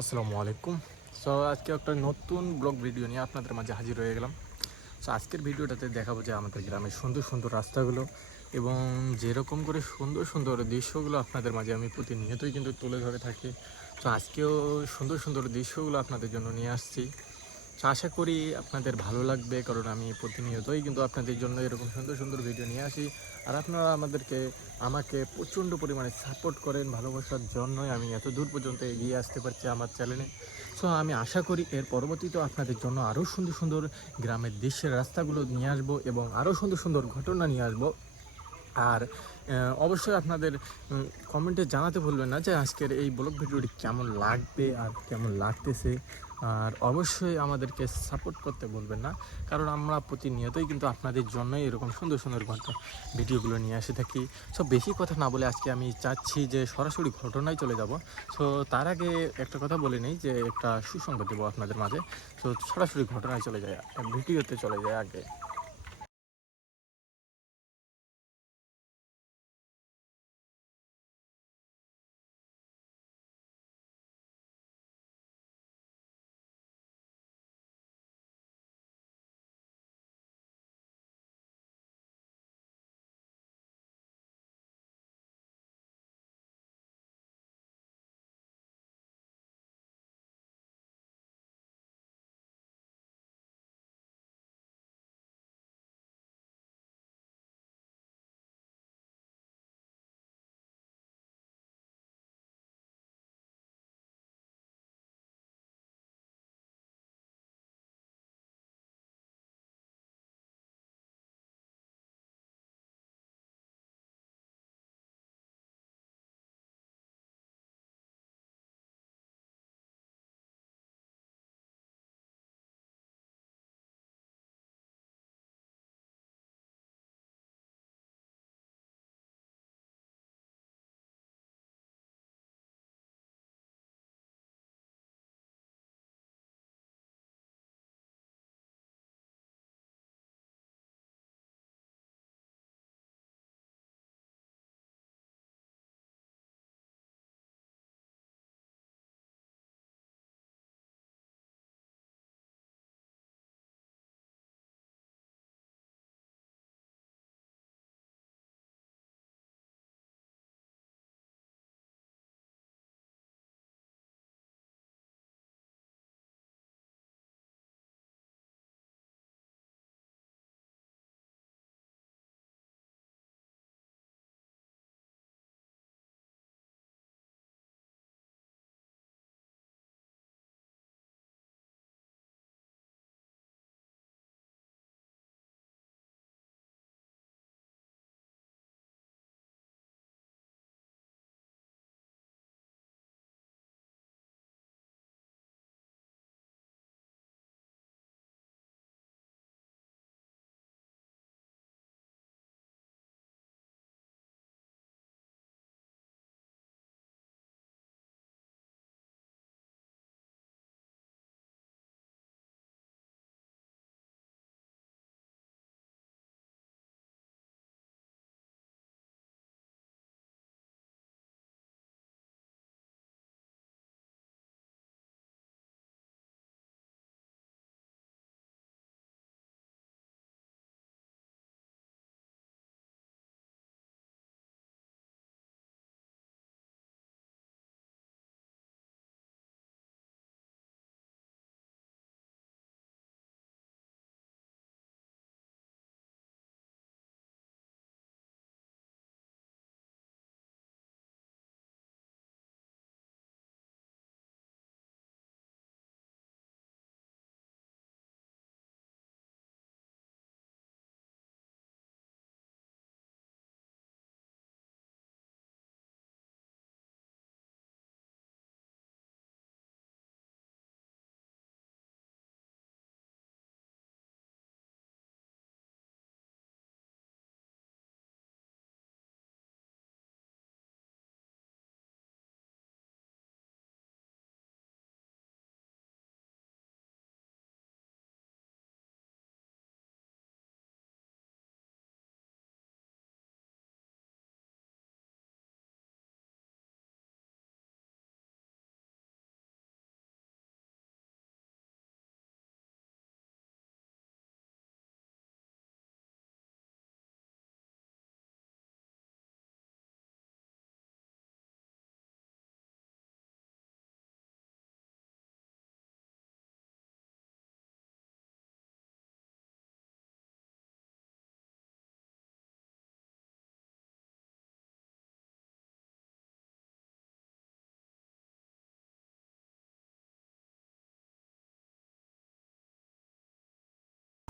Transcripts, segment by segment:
আসসালামু আলাইকুম। সো আজকে একটা নতুন ব্লগ ভিডিও নিয়ে আপনাদের মাঝে হাজির হয়ে গেলাম। সো আজকের ভিডিওটাতে দেখাবো যে আমাদের গ্রামের সুন্দর সুন্দর রাস্তাগুলো এবং যেরকম করে সুন্দর সুন্দর দৃশ্যগুলো আপনাদের মাঝে আমি প্রতিনিয়তই কিন্তু তুলে ধরে থাকি। সো আজকেও সুন্দর সুন্দর দৃশ্যগুলো আপনাদের জন্য নিয়ে আসছি। সো আশা করি আপনাদের ভালো লাগবে, কারণ আমি প্রতিনিয়তই কিন্তু আপনাদের জন্য এরকম সুন্দর সুন্দর ভিডিও নিয়ে আসি। আর আপনারা আমাকে প্রচণ্ড পরিমাণে সাপোর্ট করেন, ভালোবাসার জন্যই আমি এত দূর পর্যন্ত এগিয়ে আসতে পারছি আমার চ্যানেলে। সো আমি আশা করি এর পরবর্তীতেও আপনাদের জন্য আরও সুন্দর সুন্দর গ্রামের দৃশ্যের রাস্তাগুলো নিয়ে আসবো এবং আরও সুন্দর সুন্দর ঘটনা নিয়ে আসবো। আর অবশ্যই আপনাদের কমেন্টে জানাতে ভুলবেন না যে আজকের এই ব্লগ ভিডিওটি কেমন লাগবে আর কেমন লাগতেছে। আর অবশ্যই আমাদেরকে সাপোর্ট করতে ভুলবেন না, কারণ আমরা প্রতিনিয়তই কিন্তু আপনাদের জন্যই এরকম সুন্দর সুন্দর ভিডিওগুলো নিয়ে এসে থাকি। সো বেশি কথা না বলে আজকে আমি চাচ্ছি যে সরাসরি ঘটনায় চলে যাব। সো তার আগে একটা কথা বলে নেই, যে একটা সুসংবাদ দেবো আপনাদের মাঝে। সো সরাসরি ঘটনায় চলে যায়, ভিডিওতে চলে যায় আগে।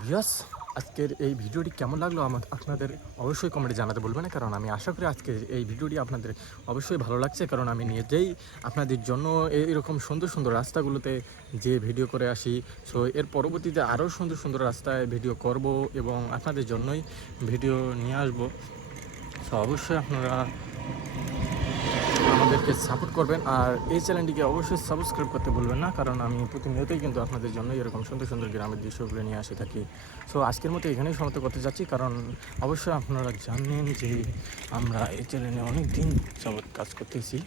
ভিউয়ার্স, আজকের এই ভিডিওটি কেমন লাগলো আপনাদের অবশ্যই কমেন্টে জানাতে বলবেন না, কারণ আমি আশা করি আজকের এই ভিডিওটি আপনাদের অবশ্যই ভালো লাগছে, কারণ আমি নিজেই আপনাদের জন্য এইরকম সুন্দর সুন্দর রাস্তাগুলোতে যে ভিডিও করে আসি। সো এর পরবর্তীতে আরও সুন্দর সুন্দর রাস্তায় ভিডিও করব এবং আপনাদের জন্যই ভিডিও নিয়ে আসবো। সো অবশ্যই আপনারা আমাদেরকে সাপোর্ট করবেন, আর এই চ্যানেলটিকে অবশ্যই সাবস্ক্রাইব করতে ভুলবেন না, কারণ আমি প্রতিনিয়তই কিন্তু আপনাদের জন্য এরকম সুন্দর সুন্দর গ্রামের দৃশ্যগুলো নিয়ে আসে থাকি। সো আজকের মতো এখানেই সমাপ্ত করতে যাচ্ছি, কারণ অবশ্যই আপনারা জানেন যে আমরা এই চ্যানেলে অনেক দিন যাবৎ কাজ করতেছি।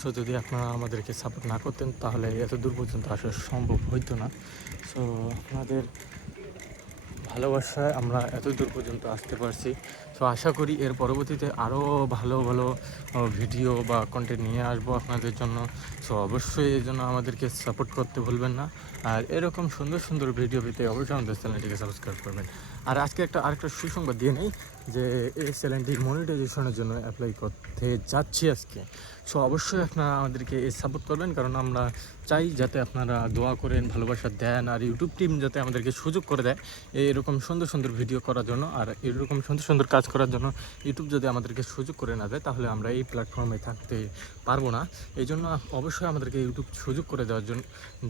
সো যদি আপনারা আমাদেরকে সাপোর্ট না করতেন তাহলে এত দূর পর্যন্ত আসা সম্ভব হইতো না। সো আপনাদের ভালোবাসায় আমরা এত দূর পর্যন্ত আসতে পারছি। সো আশা করি এর পরবর্তীতে আরও ভালো ভালো ভিডিও বা কন্টেন্ট নিয়ে আসবো আপনাদের জন্য। সো অবশ্যই এই জন্য আমাদেরকে সাপোর্ট করতে ভুলবেন না, আর এরকম সুন্দর সুন্দর ভিডিও পেতে অবশ্যই আমাদের চ্যানেলটিকে সাবস্ক্রাইব করবেন। আর আজকে আরেকটা সুসংবাদ দিয়ে নেই যে এই চ্যানেলটি মনিটাইজেশনের জন্য অ্যাপ্লাই করতে যাচ্ছি আজকে। সো অবশ্যই আপনারা আমাদেরকে সাপোর্ট করবেন, কারণ আমরা চাই যাতে আপনারা দোয়া করেন, ভালোবাসা দেন, আর ইউটিউব টিম যাতে আমাদেরকে সুযোগ করে দেয় এরকম সুন্দর সুন্দর ভিডিও করার জন্য। আর এরকম সুন্দর সুন্দর কাজ করার জন্য ইউটিউব যদি আমাদেরকে সুযোগ করে না দেয় তাহলে আমরা এই প্ল্যাটফর্মে থাকতে পারবো না। এই জন্য অবশ্যই আমাদেরকে ইউটিউব সুযোগ করে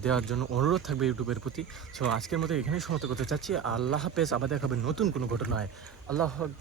দেওয়ার জন্য অনুরোধ থাকবে ইউটিউবের প্রতি। সো আজকের মতো এখানেই সমাপ্ত করতে চাচ্ছি। আল্লাহ হাফেজ, আবার দেখাবে নতুন কোনো ঘটনায়। আল্লাহ আকবার।